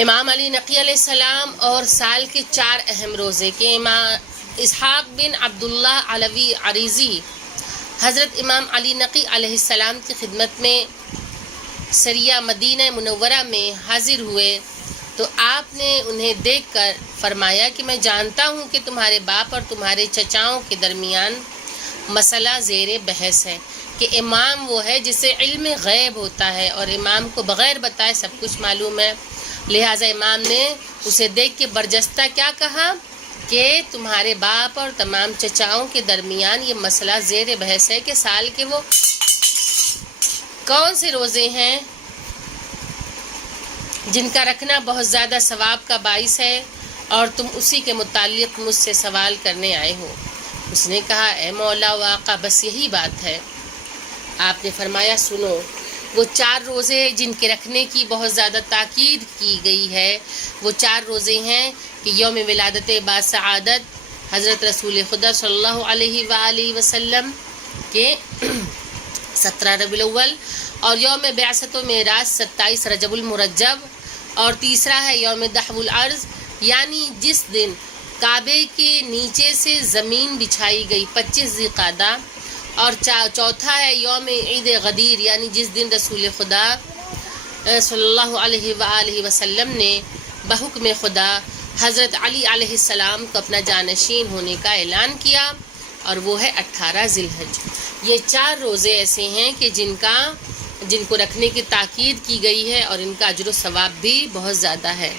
امام علی نقی علیہ السلام اور سال کے 4 اہم روزے کے امام اسحاق بن عبداللہ علوی عریضی حضرت امام علی نقی علیہ السلام کی خدمت میں سریہ مدینہ منورہ میں حاضر ہوئے تو آپ نے انہیں دیکھ کر فرمایا کہ میں جانتا ہوں کہ تمہارے باپ اور تمہارے چچاؤں کے درمیان مسئلہ زیر بحث ہے کہ امام وہ ہے جسے علم غیب ہوتا ہے اور امام کو بغیر بتائے سب کچھ معلوم ہے، لہٰذا امام نے اسے دیکھ کے برجستہ کیا کہا کہ تمہارے باپ اور تمام چچاؤں کے درمیان یہ مسئلہ زیر بحث ہے کہ سال کے وہ کون سے روزے ہیں جن کا رکھنا بہت زیادہ ثواب کا باعث ہے اور تم اسی کے متعلق مجھ سے سوال کرنے آئے ہو۔ اس نے کہا اے مولا واقع بس یہی بات ہے۔ آپ نے فرمایا سنو، وہ 4 روزے جن کے رکھنے کی بہت زیادہ تاکید کی گئی ہے وہ 4 روزے ہیں کہ یوم ولادت باسعادت حضرت رسول خدا صلی اللہ علیہ وآلہ وسلم کے 17 ربیع الاول، اور یوم بعثت و معراج 27 رجب المرجب، اور تیسرا ہے یوم دحو الارض یعنی جس دن کعبے کے نیچے سے زمین بچھائی گئی 25 ذی القعدہ، اور چوتھا ہے یوم عید غدیر یعنی جس دن رسول خدا صلی اللہ علیہ وآلہ وسلم نے بحکم خدا حضرت علی علیہ السلام کو اپنا جانشین ہونے کا اعلان کیا، اور وہ ہے 18 ذی الحج۔ یہ 4 روزے ایسے ہیں کہ جن کو رکھنے کی تاکید کی گئی ہے اور ان کا اجر و ثواب بھی بہت زیادہ ہے۔